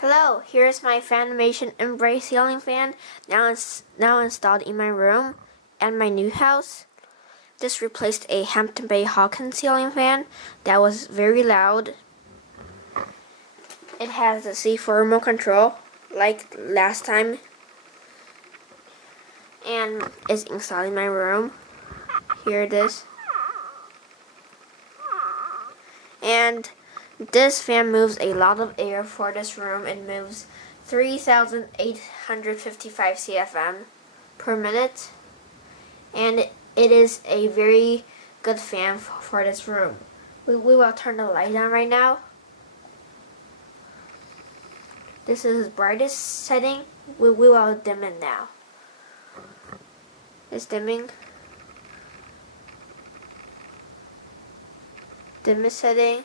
Hello, here's my Fanimation Embrace ceiling fan now installed in my room and my new house. This replaced a Hampton Bay Hawkins ceiling fan that was very loud. It has a C4 remote control like last time and is installed in my room. Here it is. And this fan moves a lot of air for this room. It moves 3,855 CFM per minute. And it is a very good fan for this room. We will turn the light on right now. This is its brightest setting. We will dim it now. It's dimming. Dimmest setting.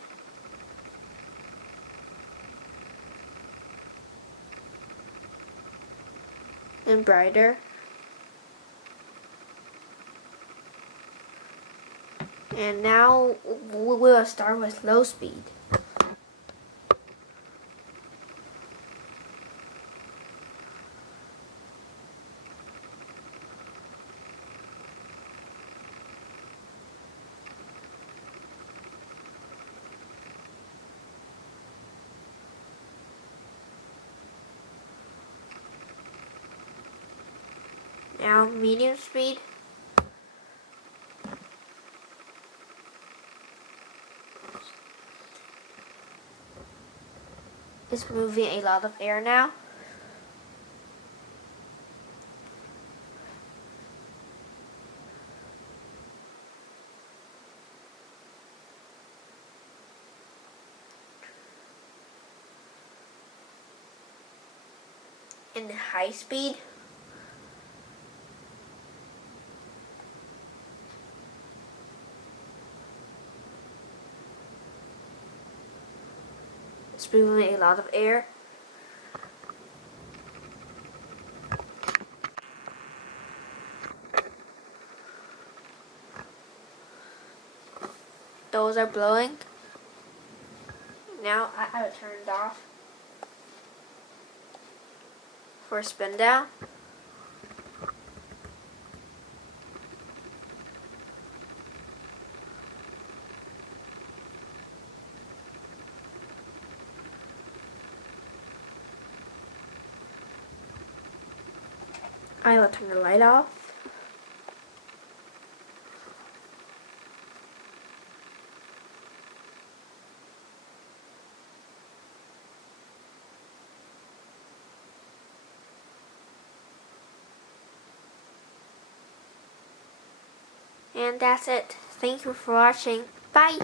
And brighter. And now we will start with low speed. Now medium speed. It's moving a lot of air now. In high speed. It's moving a lot of air. Those are blowing. Now I will turn it off for a spin down. I will turn the light off. And that's it. Thank you for watching. Bye!